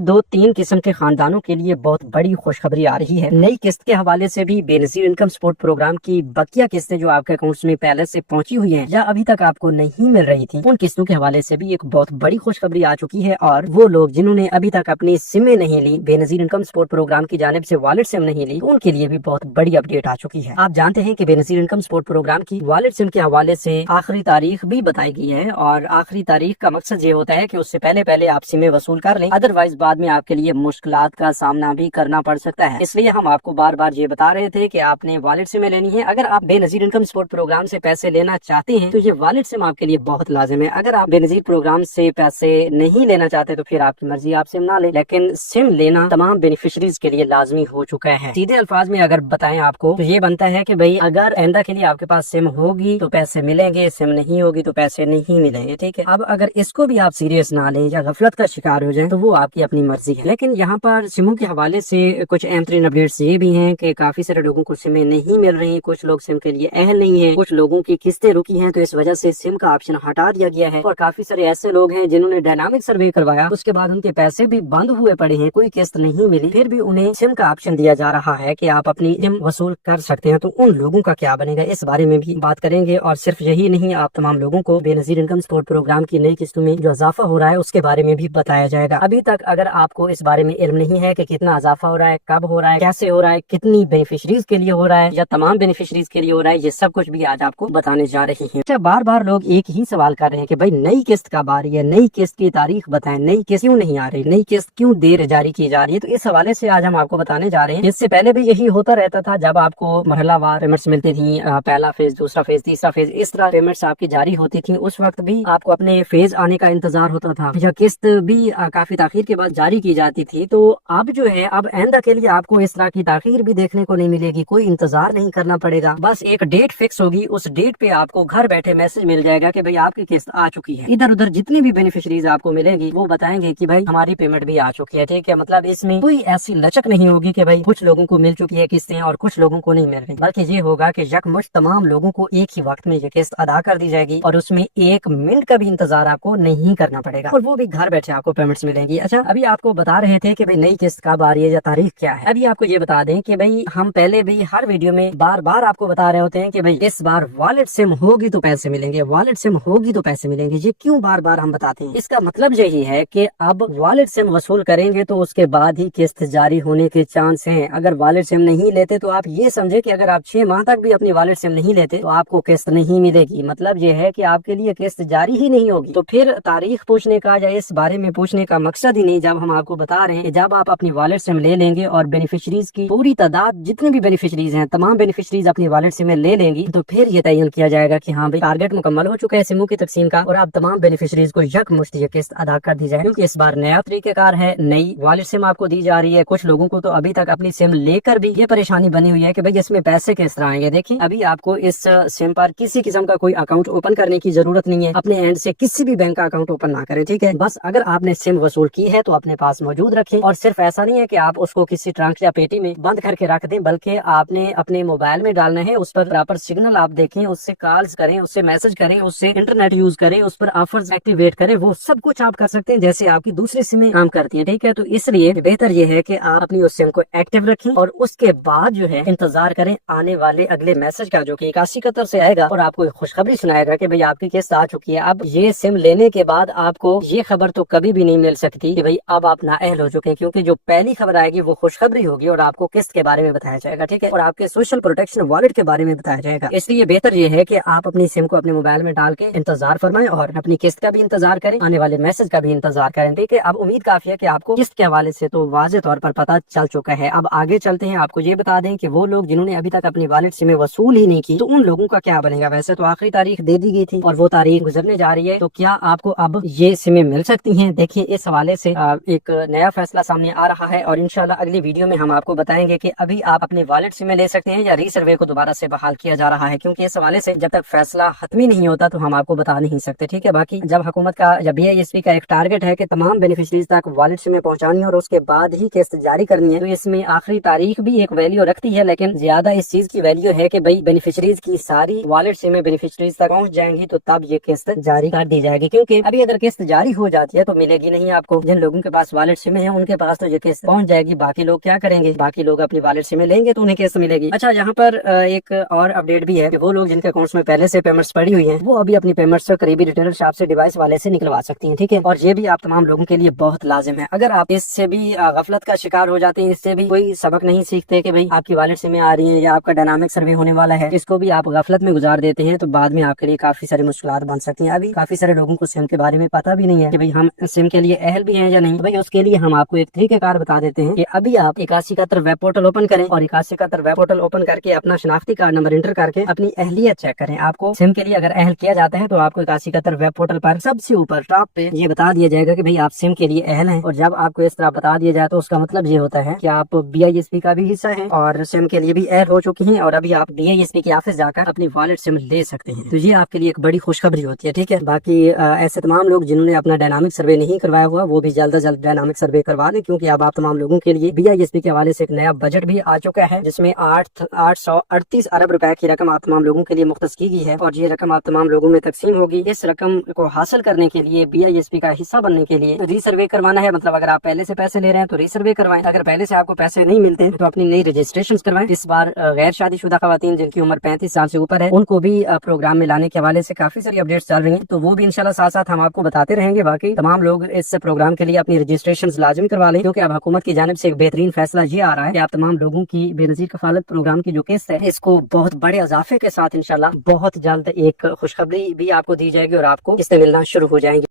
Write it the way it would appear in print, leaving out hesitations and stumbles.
दो तीन किस्म के खानदानों के लिए बहुत बड़ी खुशखबरी आ रही है। नई किस्त के हवाले से भी बेनजीर इनकम सपोर्ट प्रोग्राम की बकिया किस्तें जो आपके अकाउंट्स में पहले से पहुंची हुई हैं या अभी तक आपको नहीं मिल रही थी, उन किस्तों के हवाले से भी एक बहुत बड़ी खुशखबरी आ चुकी है। और वो लोग जिन्होंने अभी तक अपनी सिमें नहीं ली, बेनजीर इनकम सपोर्ट प्रोग्राम की जानिब से वॉलेट सिम नहीं ली, उनके लिए भी बहुत बड़ी अपडेट आ चुकी है। आप जानते हैं कि बेनजीर इनकम सपोर्ट प्रोग्राम की वॉलेट सिम के हवाले से आखिरी तारीख भी बताई गई है और आखिरी तारीख का मकसद ये होता है कि उससे पहले आप सिमें वसूल कर लें, अदरवाइज बाद में आपके लिए मुश्किलात का सामना भी करना पड़ सकता है। इसलिए हम आपको बार बार ये बता रहे थे कि आपने वॉलेट सिम लेनी है। अगर आप बेनजीर इनकम सपोर्ट प्रोग्राम से पैसे लेना चाहते हैं तो ये वॉलेट सिम आपके लिए बहुत लाजिम है। अगर आप बेनजीर प्रोग्राम से पैसे नहीं लेना चाहते तो फिर आपकी मर्जी, आप सिम ना ले, लेकिन सिम लेना तमाम बेनिफिशरीज के लिए लाजमी हो चुका है। सीधे अल्फाज में अगर बताएं आपको तो ये बनता है कि भाई अगर आइंदा के लिए आपके पास सिम होगी तो पैसे मिलेंगे, सिम नहीं होगी तो पैसे नहीं मिलेंगे, ठीक है। अब अगर इसको भी आप सीरियस ना लें या गफलत का शिकार हो जाए तो वो आपकी अपनी मर्जी है। लेकिन यहाँ पर सिमों के हवाले से कुछ अहम तरीन अपडेट्स ये भी हैं कि काफी सारे लोगों को सिमें नहीं मिल रही, कुछ लोग सिम के लिए अहल नहीं है, कुछ लोगों की किस्तें रुकी हैं तो इस वजह से सिम का ऑप्शन हटा दिया गया है। और काफी सारे ऐसे लोग हैं जिन्होंने डायनामिक सर्वे करवाया, उसके बाद उनके पैसे भी बंद हुए पड़े हैं, कोई किस्त नहीं मिली, फिर भी उन्हें सिम का ऑप्शन दिया जा रहा है कि आप अपनी सिम वसूल कर सकते हैं। तो उन लोगों का क्या बनेगा, इस बारे में भी बात करेंगे। और सिर्फ यही नहीं, आप तमाम लोगों को बेनजीर इनकम सपोर्ट प्रोग्राम की नई किस्तों में जो इजाफा हो रहा है उसके बारे में भी बताया जाएगा। अभी तक अगर आपको इस बारे में इल्म नहीं है कि कितना इजाफा हो रहा है, कब हो रहा है, कैसे हो रहा है, कितनी बेनिफिशरीज के लिए हो रहा है या तमाम बेनिफिशरीज के लिए हो रहा है, ये सब कुछ भी आज आपको बताने जा रही है। अच्छा, बार बार लोग एक ही सवाल कर रहे हैं कि भाई नई किस्त कब आ रही है, नई किस्त की तारीख बताएं, नई किस्त क्यों नहीं आ रही, नई किस्त क्यों देर जारी की जा रही है। तो इस हवाले से आज हम आपको बताने जा रहे हैं। इससे पहले भी यही होता रहता था, जब आपको मरहलावार पेमेंट्स मिलती थी, पहला फेज, दूसरा फेज, तीसरा फेज, इस तरह पेमेंट्स आपकी जारी होती थी। उस वक्त भी आपको अपने फेज आने का इंतजार होता था या किस्त भी काफी ताखीर के बाद जारी की जाती थी। तो अब जो है, अब आइंदा के लिए आपको इस तरह की ताखीर भी देखने को नहीं मिलेगी, कोई इंतजार नहीं करना पड़ेगा, बस एक डेट फिक्स होगी, उस डेट पे आपको घर बैठे मैसेज मिल जाएगा कि भाई आपकी किस्त आ चुकी है। इधर उधर जितनी भी बेनिफिशरीज आपको मिलेंगी वो बताएंगे कि भाई हमारी पेमेंट भी आ चुकी है, ठीक है। मतलब इसमें कोई ऐसी लचक नहीं होगी कि भाई कुछ लोगों को मिल चुकी है किस्तें और कुछ लोगों को नहीं मिल रही, बल्कि ये होगा कि यकमुश्त तमाम लोगों को एक ही वक्त में ये किस्त अदा कर दी जाएगी और उसमें एक मिनट का भी इंतजार आपको नहीं करना पड़ेगा और वो भी घर बैठे आपको पेमेंट्स मिलेंगी। अच्छा, अभी आपको बता रहे थे कि भाई नई किस्त कब आ रही है या तारीख क्या है। अभी आपको ये बता दें कि भाई हम पहले भी हर वीडियो में बार बार आपको बता रहे होते हैं कि भाई इस बार वॉलेट सिम होगी तो पैसे मिलेंगे, वॉलेट सिम होगी तो पैसे मिलेंगे। ये क्यों बार बार हम बताते हैं, इसका मतलब यही है कि अब वॉलेट सिम वसूल करेंगे तो उसके बाद ही किस्त जारी होने के चांस हैं। अगर वॉलेट सिम नहीं लेते तो आप ये समझे कि अगर आप 6 माह तक भी अपनी वॉलेट सिम नहीं लेते तो आपको किस्त नहीं मिलेगी। मतलब ये है कि आपके लिए किस्त जारी ही नहीं होगी। तो फिर तारीख पूछने का या इस बारे में पूछने का मकसद ही नहीं, जब हम आपको बता रहे हैं जब आप अपनी वॉलेट सिम ले लेंगे और बेनिफिशरीज की पूरी तादाद, जितने भी बेनिफिशरीज हैं, तमाम बेनिफिशरीज अपनी वॉलेट सिम में ले लेंगी तो फिर ये तयन किया जाएगा कि हाँ भाई टारगेट मुकम्मल हो चुका है सिमों की तकसीम का और अब तमाम बेनिफिशरीज को यकमुश्त ये किस्त अदा कर दी जाए। क्योंकि इस बार नया तरीकेकार है, नई वॉलेट सिम आपको दी जा रही है। कुछ लोगों को तो अभी तक अपनी सिम लेकर भी ये परेशानी बनी हुई है कि भाई इसमें पैसे किस तरह आएंगे। देखिए, अभी आपको इस सिम पर किसी किस्म का कोई अकाउंट ओपन करने की जरूरत नहीं है, अपने एंड से किसी भी बैंक का अकाउंट ओपन ना करें, ठीक है। बस अगर आपने सिम वसूल की है तो अपने पास मौजूद रखें और सिर्फ ऐसा नहीं है कि आप उसको किसी ट्रंक या पेटी में बंद करके रख दें, बल्कि आपने अपने मोबाइल में डालना है, उस पर प्रॉपर सिग्नल आप देखें, उससे कॉल्स करें, उससे मैसेज करें, उससे इंटरनेट यूज करें, उस पर ऑफर्स एक्टिवेट करें, वो सब कुछ आप कर सकते हैं जैसे आपकी दूसरी सिमें काम करती हैं, ठीक है। तो इसलिए बेहतर ये है कि आप अपनी उस सिम को एक्टिव रखें और उसके बाद जो है इंतजार करें आने वाले अगले मैसेज का, जो कि 8171 से आएगा और आपको खुशखबरी सुनाएगा कि भाई आपकी किस्त आ चुकी है। अब ये सिम लेने के बाद आपको ये खबर तो कभी भी नहीं मिल सकती कि भाई अब आप नाअहल हो चुके हैं, क्योंकि जो पहली खबर आएगी वो खुशखबरी होगी और आपको किस्त के बारे में बताया जाएगा, ठीक है, और आपके सोशल प्रोटेक्शन वॉलेट के बारे में बताया जाएगा। इसलिए बेहतर ये है कि आप अपनी सिम को अपने मोबाइल में डाल के इंतजार फरमाएं और अपनी किस्त का भी इंतजार करें, आने वाले मैसेज का भी इंतजार करें, ठीक है। अब उम्मीद काफी है कि आपको किस्त के हवाले से तो वाज़ेह तौर पर पता चल चुका है। अब आगे चलते हैं, आपको ये बता दें कि वो लोग जिन्होंने अभी तक अपनी वॉलेट सिमें वसूल ही नहीं की तो उन लोगों का क्या बनेगा। वैसे तो आखिरी तारीख दे दी गई थी और वो तारीख गुजरने जा रही है, तो क्या आपको अब ये सिमें मिल सकती हैं? देखिए, इस हवाले से एक नया फैसला सामने आ रहा है और इंशाल्लाह अगली वीडियो में हम आपको बताएंगे कि अभी आप अपनी वॉलेट सिमें ले सकते हैं या रीसर्वे को दोबारा से बहाल किया जा रहा है, क्योंकि इस हवाले से जब तक फैसला हतमी नहीं होता तो हम आपको बता नहीं सकते, ठीक है। बाकी जब हुकूमत का या BISP का एक टारगेट है कि तमाम बेनिफिशरीज तक वॉलेट सिमें पहुंचानी और उसके बाद ही किस्त जारी करनी है, तो इसमें आखिरी तारीख भी एक वैल्यू रखती है, लेकिन ज्यादा इस चीज की वैल्यू है कि भाई बेनिफिशरीज की सारी वॉलेट सिमें बेनिफिशरीज तक पहुंच जाएंगी तो तब ये किस्त जारी कर दी जाएगी। क्योंकि अभी अगर किस्त जारी हो जाती है तो मिलेगी नहीं आपको। जिन लोगों के کے پاس والٹ سم ہے ان کے پاس تو یہ قسط پہنچ جائے گی. باقی لوگ کیا کریں گے؟ باقی لوگ اپنی والٹ سم لیں گے تو انہیں قسط ملے گی. اچھا یہاں پر ایک اور اپڈیٹ بھی ہے کہ وہ لوگ جن کے اکاؤنٹس میں پہلے سے پیمنٹس پڑی ہوئی ہیں وہ ابھی اپنی پیمنٹس قریبی ریٹیلر شاپ سے ڈیوائس والے سے نکلوا سکتی ہیں. ٹھیک ہے, اور یہ بھی آپ تمام لوگوں کے لیے بہت لازم ہے. اگر آپ اس سے بھی غفلت کا شکار ہو جاتے ہیں, اس سے بھی کوئی سبق نہیں سیکھتے کہ بھائی آپ کی والٹ سمیں آ رہی ہیں یا آپ کا ڈائنامک سروے ہونے والا ہے, اس کو بھی آپ غفلت میں گزار دیتے ہیں تو بعد میں آپ کے لیے کافی ساری مشکلات بن سکتی ہیں. ابھی کافی سارے لوگوں کو سم کے بارے میں پتہ بھی نہیں ہے کہ بھئی ہم سم کے لیے اہل بھی ہیں یا نہیں. بھئی اس کے لیے ہم آپ کو ایک طریقہ کار بتا دیتے ہیں کہ ابھی آپ 8171 ویب پورٹل اوپن کریں اور 8171 ویب پورٹل اوپن کر کے اپنا شناختی کارڈ نمبر انٹر کر کے اپنی اہلیت چیک کریں. آپ کو سم کے لیے اگر اہل کیا جاتا ہے تو آپ کو 8171 ویب پورٹل پر سب سے اوپر ٹاپ پہ یہ بتا دیا جائے گا کہ بھئی آپ سم کے لیے اہل ہیں. اور جب آپ کو اس طرح بتا دیا جائے تو اس کا مطلب یہ ہوتا ہے کہ آپ BISP کا بھی حصہ ہیں اور سم کے لیے بھی اہل ہو چکی ہیں اور ابھی آپ DISP کے آفس جا کر اپنی والٹ سم لے سکتے ہیں. تو یہ آپ کے لیے ایک بڑی خوشخبری ہوتی ہے. ٹھیک ہے, باقی ایسے تمام لوگ جنہوں نے اپنا ڈائنامک سروے نہیں کروایا ہوا وہ بھی جلد از جلد ڈائنامک سروے کروا لیں, کیونکہ اب آپ تمام لوگوں کے لیے BISP کے حوالے سے ایک نیا بجٹ بھی آ چکا ہے جس میں 838 ارب روپے کی رقم آپ تمام لوگوں کے لیے مختص کی گئی ہے اور یہ رقم آپ تمام لوگوں میں تقسیم ہوگی. اس رقم کو حاصل کرنے کے لیے BISP کا حصہ بننے کے لیے ری سروے کروانا ہے. مطلب اگر آپ پہلے سے پیسے لے رہے ہیں تو ری سروے کروائیں, اگر پہلے سے آپ کو پیسے نہیں ملتے ہیں تو اپنی نئی رجسٹریشن کروائیں. اس بار غیر شادی شدہ خواتین جن کی عمر 35 سال سے اوپر ہے ان کو بھی پروگرام میں لانے کے حوالے سے کافی ساری اپڈیٹس چل رہی ہیں, تو وہ بھی انشاءاللہ ساتھ ساتھ ہم آپ کو بتاتے رہیں گے. باقی تمام لوگ اس پروگرام کے لیے اپنی رجسٹریشن لازمی کروا لیں, کیونکہ اب حکومت کی جانب سے ایک بہترین فیصلہ یہ آ رہا ہے کہ آپ تمام لوگوں کی بے نظیر کفالت پروگرام کی جو قسط ہے اس کو بہت بڑے اضافے کے ساتھ انشاءاللہ بہت جلد ایک خوشخبری بھی آپ کو دی جائے گی اور آپ کو قسطیں ملنا شروع ہو جائیں گی.